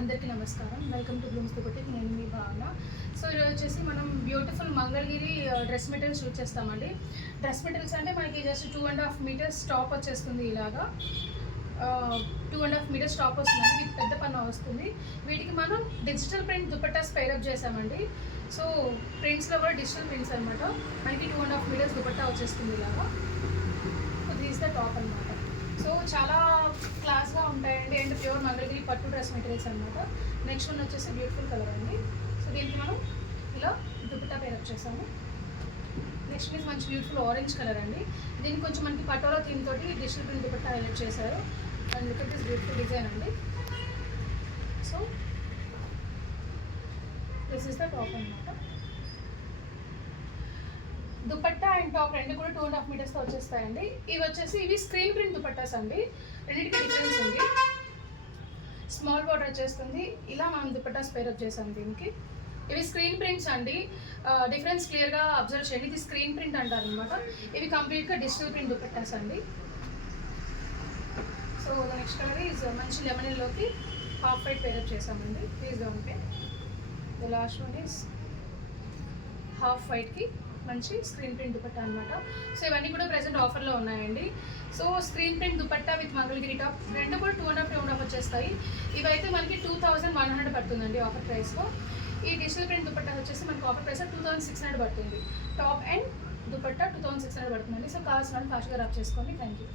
అందరికీ నమస్కారం. Welcome to Blooms Dupatti. నేను మీ భావన. సో ఈరోజు వచ్చేసి మనం beautiful Mangalagiri dress materials use చేస్తామండి. డ్రెస్ మెటీరియల్స్ అంటే మనకి జస్ట్ 2.5 మీటర్స్ టాప్ వచ్చేస్తుంది. ఇలాగా 2.5 మీటర్స్ టాప్ వస్తుందండి. వీటి పెద్ద పన్న వస్తుంది. వీటికి మనం డిజిటల్ ప్రింట్ దుపట్టాస్ పైరప్ చేసామండి. సో ప్రింట్స్లో కూడా డిజిటల్ ప్రింట్స్ అనమాట. మనకి 2.5 మీటర్స్ దుపట్టా వచ్చేస్తుంది ఇలాగా. సో దిస్ ద టాప్ అనమాట. సో చాలా క్లాస్గా ఉంటాయండి. And pure Mangalagiri pattu dress materials అనమాట. నెక్స్ట్ వన్ వచ్చేసి బ్యూటిఫుల్ కలర్ అండి. సో దీనికి మనం ఇలా దుపట్టా పేరప్ చేసాము. నెక్స్ట్ మీన్స్ మంచి బ్యూటిఫుల్ ఆరెంజ్ కలర్ అండి. దీనికి కొంచెం మనకి పటోలా థీమ్ తోటి డిజిటల్ ప్రింట్ దుపట్టా హైలైట్ చేశారు. And look at this beautiful design అండి. So this is the top అనమాట. దుపట్టా అండ్ టాప్ రెండు కూడా 2.5 మీటర్స్తో వచ్చేస్తాయండి. ఇవి స్క్రీన్ ప్రింట్ దుపట్టాస్ అండి. రెండింటికి డిఫరెన్స్ ఉంది. స్మాల్ బార్డర్ వచ్చేస్తుంది. ఇలా మనం దుపట్టాస్ పేరప్ చేసాం. దీనికి ఇవి స్క్రీన్ ప్రింట్స్ అండి. డిఫరెన్స్ క్లియర్గా అబ్జర్వ్ చేయండి. ఇది స్క్రీన్ ప్రింట్ అంటారు అనమాట. ఇవి కంప్లీట్గా డిజిటల్ ప్రింట్ దుపట్టాస్ అండి. సో నెక్స్ట్ కలర్ ఈజ్ మంచి లెమన్ ఎల్లోకి హాఫ్ వైట్ పేరప్ చేసామండి. Please down pay. The last one is half వైట్కి మంచి స్క్రీన్ ప్రింట్ దుపట్టా అనమాట. సో ఇవన్నీ కూడా ప్రెసెంట్ ఆఫర్లో ఉన్నాయండి. So screen print dupatta with Mangalagiri top రెండు కూడా 2.5 వచ్చేస్తాయి. ఇవైతే మనకి 2100 పడుతుందండి ఆఫర్ ప్రైస్లో. ఈ డిజిటల్ ప్రింట్ దుపట్టా వచ్చేసి మనకి ఆఫర్ ప్రైస్ 2600 పడుతుంది. టాప్ అండ్ దుపట్టా 2600 పడుతుందండి. సో కావాల్సిన వాళ్ళు ఫాస్ట్గా రబ్ చేసుకోండి. Thank you.